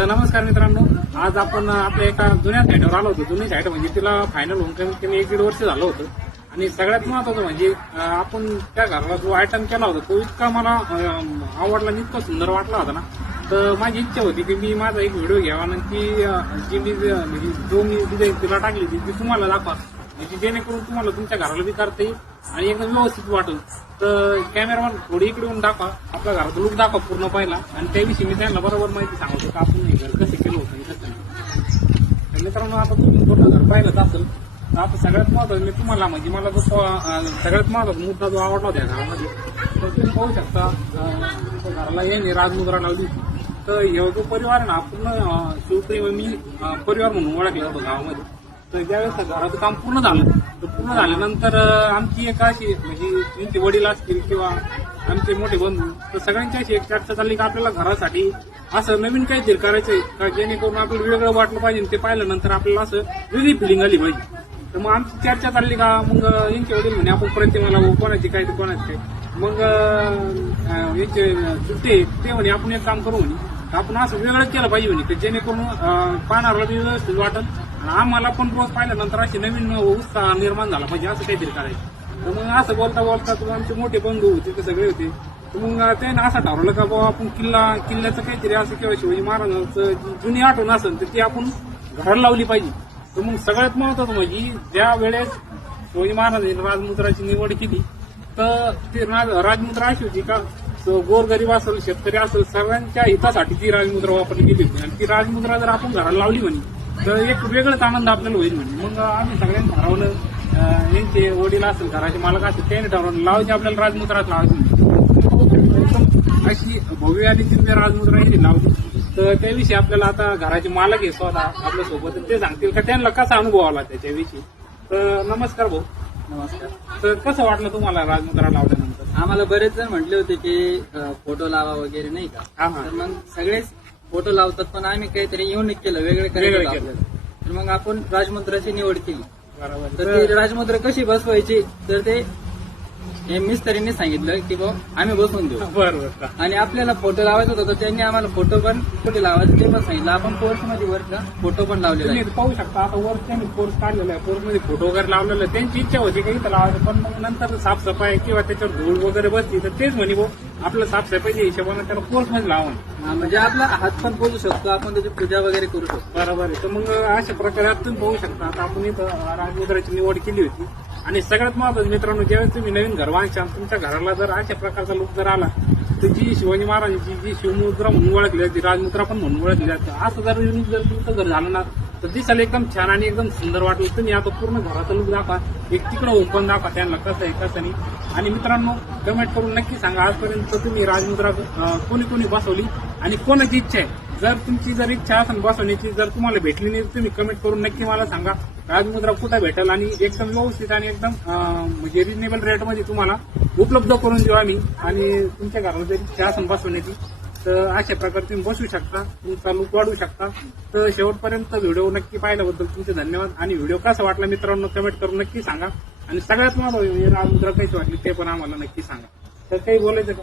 तर नमस्कार मित्रांनो, आज आपण आपल्या एका जुन्या साईटवर आलो होतो. जुनी साईट म्हणजे तिला फायनल होऊन कमीत कमी 1-1.5 वर्ष झालं होतं. आणि सगळ्यात महत्वाचं म्हणजे आपण त्या घराला जो आयटम केला होता तो इतका मला आवडला, इतका सुंदर वाटला होता ना. तर माझी इच्छा होती की मी माझा एक व्हिडिओ घ्यावा आणि ती जी मी म्हणजे जो मी डिझाईन तिला टाकली ती तुम्हाला दाखवा, म्हणजे जेणेकरून तुम्हाला तुमच्या घराला बी करता येईल आणि एकदम व्यवस्थित वाटेल. तर कॅमेरामॅन थोडी इकडे येऊन दाखवा, आपल्या घराचा लुक दाखवा पूर्ण पाहिला, आणि त्याविषयी मी त्यांना बरोबर माहिती सांगतो की आपण हे घर कसं केलं होतं कसं. तर मित्रांनो, आता तुम्ही पूर्ण घर पाहिलंच असेल. तर आता सगळ्यात महत्वाचं मी तुम्हाला म्हणजे मला जो सगळ्यात महत्वाचा मुद्दा जो आवडला होता घरामध्ये, तर तुम्ही पाहू शकता घराला याने राजमुद्रा लावली होती. तर हे जो परिवार आहे ना, पूर्ण शिवप्रेम मी परिवार म्हणून ओळखला होतो गावामध्ये. तर ज्यावेळेस घराचं काम पूर्ण झालं, तर पूर्ण झाल्यानंतर आमची एक अशी म्हणजे त्यांचे वडील असतील किंवा आमचे मोठे बंधू, तर सगळ्यांची अशी एक चर्चा चालली की आपल्याला घरासाठी असं नवीन काहीतरी करायचंय का, जेणेकरून आपल्याला वेगळं वाटलं पाहिजे. ते पाहिल्यानंतर आपल्याला असं वेगळी फिलिंग आली पाहिजे. तर मग आमची चर्चा चालली का, मग यांचे वडील म्हणे आपण प्रतिमाला कोणाची काय ते कोणाची काय. मग यांचे सुट्टे ते म्हणे आपण एक काम करू म्हणे, आपण असं वेगळं केलं पाहिजे म्हणे, जेणेकरून पाहणाऱ्याला बी व्यवस्थित वाटत आणि आम्हाला पण रोज पाहिल्यानंतर अशी नवीन उत्साह निर्माण झाला पाहिजे, असं काहीतरी करायचं. तर मग असं बोलता बोलता तुम्ही आमचे मोठे बंधू होते ते सगळे होते. तर मग त्याने असं ठरवलं का बाबा आपण किल्ल्याचं काहीतरी असं किंवा शिवाजी महाराजांचं जुनी आठवण असेल तर ती आपण घराला लावली पाहिजे. तर मग सगळ्यात महत्वाचं म्हणजे ज्या वेळेस शिवाजी महाराजांनी राजमुद्राची निवड केली, तर ती राजमुद्रा अशी होती का गोरगरीब असेल, शेतकरी असेल, सगळ्यांच्या हितासाठी ती राजमुद्रा वापरली गेली होती. आणि ती राजमुद्रा जर आपण घराला लावली म्हणे तर एक वेगळाच आनंद आपल्याला होईल म्हणे. मग आम्ही सगळ्यांनी ठरवलं, यांचे वडील असेल, घराचे मालक असेल, त्यांनी ठरवलं लावायची आपल्याला राजमुद्राच लावायची. अशी भव्य आणि दिव्य राजमुद्रा यांनी लावली. तर त्याविषयी आपल्याला आता घराचे मालक आहे स्वतः आपल्या सोबत, ते सांगतील का त्यांना कसा अनुभव आला त्याच्याविषयी. तर नमस्कार भाऊ. नमस्कार. तर कसं वाटलं तुम्हाला राजमुद्रा लावल्यानंतर? आम्हाला बरेच जण म्हटले होते की फोटो लावा वगैरे नाही का, तर मग सगळेच फोटो लावतात, पण आम्ही काहीतरी युनिक केलं, वेगळे करायचं. तर मग आपण राजमुद्राची निवड केली. बरोबर. तर ती राजमुद्रा कशी बसवायची, तर ते मिस्त्रीने सांगितलं की आम्ही बसवून देऊ. बरोबर. आणि आपल्याला फोटो लावायचा होता, तर त्यांनी आम्हाला फोटो पण कुठे लावायचं ते पण सांगितलं. आपण कोर्स मध्ये वरचा फोटो पण लावलेला आहे. तुम्ही पाहू शकता आता वर त्यांनी कोर्स काढलेला आहे, कोर्स मध्ये फोटो वगैरे लावलेला आहे. त्यांची इच्छा होती काही तर लावायचं, पण मग नंतर साफसफाई किंवा त्याच्यावर धूळ वगैरे बसली तर तेच म्हणे भाऊ आपलं साफसफाईच्या हिशोबाने त्याला कोर्स मध्ये लावून म्हणजे आपला हात पण पोचू शकतो, आपण त्याची पूजा वगैरे करू शकतो. बरोबर आहे. तर मग अशा प्रकारे तुम्ही पाहू शकता आता आपण इथं राजमुद्राची निवड केली होती. आणि सगळ्यात महत्वाचं मित्रांनो, ज्यावेळेस तुम्ही नवीन घर बांधशाल, तुमच्या घराला जर अशा प्रकारचा लुक जर आला, तर जी शिवाजी महाराजांची जी शिवमुद्रा म्हणून ओळखली जाते, राजमुद्रा पण म्हणून ओळखली जाते, असं जर युनिक जर तुमचं घर झालं ना, तर दिसायला एकदम छान आणि एकदम सुंदर वाटलं. तुम्ही आता पूर्ण घराचा लुक दाखवा, एक तिकडं होऊन पण दाखवा त्यांना कसं आहे कसं नाही. आणि मित्रांनो, कमेंट करून नक्की सांगा आजपर्यंत तुम्ही राजमुद्रा कोणी कोणी बसवली आणि कोणाची इच्छा आहे. जर तुमची जर इच्छा असेल बसवण्याची, जर तुम्हाला भेटली नाही, तुम्ही कमेंट करून नक्की मला सांगा राजमुद्रा कुठे भेटेल आणि एकदम व्यवस्थित आणि एकदम म्हणजे रिजनेबल रेटमध्ये तुम्हाला उपलब्ध करून देऊ आम्ही. आणि तुमच्या घराला जर इच्छा असेल बसवण्याची, तर अशा प्रकारे तुम्ही बसू शकता, तुमचा लुक वाढवू शकता. तर शेवटपर्यंत व्हिडिओ नक्की पाहिल्याबद्दल तुमचे धन्यवाद. आणि व्हिडिओ कसा वाटला मित्रांनो कमेंट करून नक्की सांगा. आणि सगळ्यात मला राजमुद्रा कशी वाटली ते पण आम्हाला नक्की सांगा. तर काही बोलायचं का?